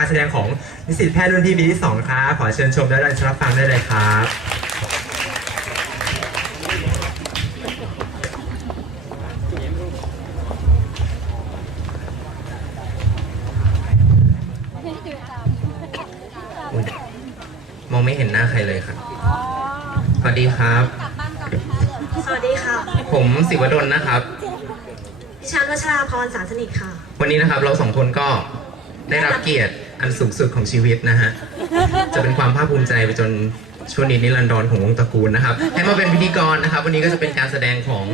การแสดงของนิสิตแพทย์รุ่นพี่ปีที่สองครับขอเชิญชมและรับฟังได้เลยครับอุ๊ยมองไม่เห็นหน้าใครเลยครับ สวัสดีครับ สวัสดีค่ะ ผมสิวดลนะครับ ดิฉันวัชราพรสารสนิทค่ะ วันนี้นะครับเราสองคนก็ได้รับเกียรติ อันสูงสุดของชีวิตนะฮะ จะเป็นความภาคภูมิใจไปจนช่วงนี้นิรันดรของวงตระกูลนะครับ ให้มาเป็นพิธีกรนะครับ วันนี้ก็จะเป็นการแสดงของ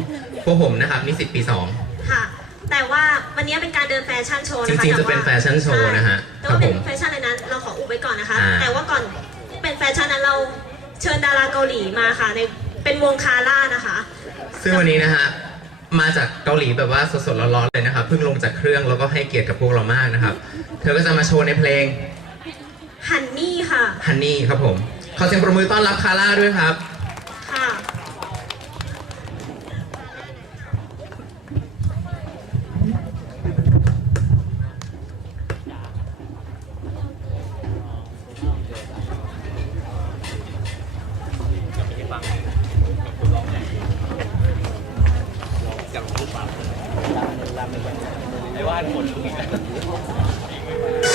พวกผมนะครับนิสิตปีสอง ค่ะ แต่ว่าวันนี้เป็นการเดินแฟชั่นโชว์นะคะจริงๆแต่จะเป็นแฟชั่นโชว์นะฮะใช่แต่ว่าเป็ครับผมนแฟชั่นอะไรนั้น เราขออุบไว้ก่อนนะคะ อ่า แต่ว่าก่อนเป็นแฟชั่นนั้นเราเชิญดาราเกาหลีมาค่ะในเป็นวงคาร่านะคะ ซึ่งวันนี้นะฮะ มาจากเกาหลีแบบว่าสดๆร้อนๆเลยนะครับเพิ่งลงจากเครื่องแล้วก็ให้เกียรติกับพวกเรามากนะครับ เธอก็จะมาโชว์ในเพลงฮันนี่ค่ะฮันนี่ครับผมขอเสียงประมือต้อนรับคาร่าด้วยครับ ลามันลามันไอ้ว่านหมดทุกอีกแล้ว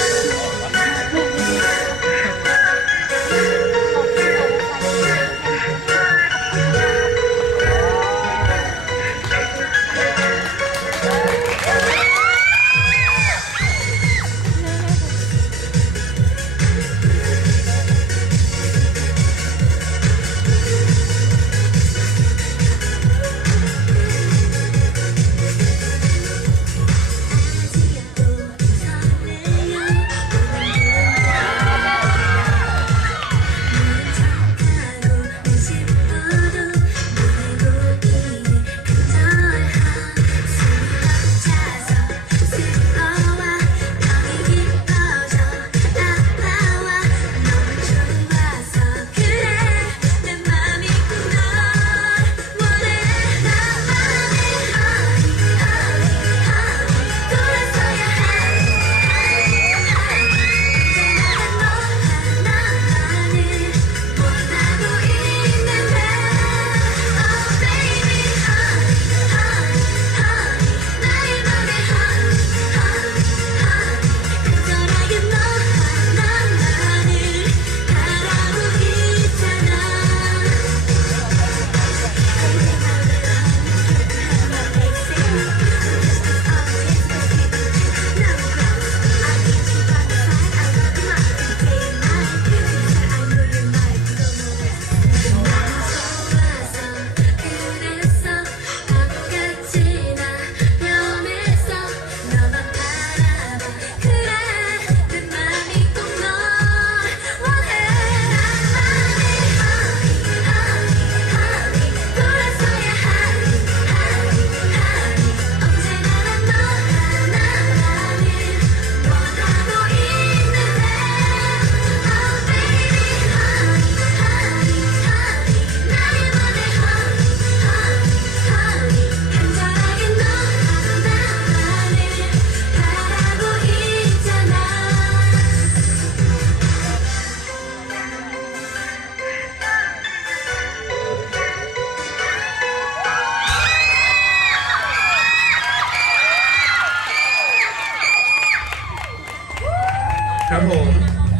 ครับผม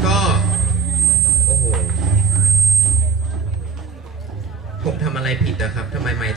ก็ โอ้โห ผมทำอะไรผิดนะครับทำไมไม่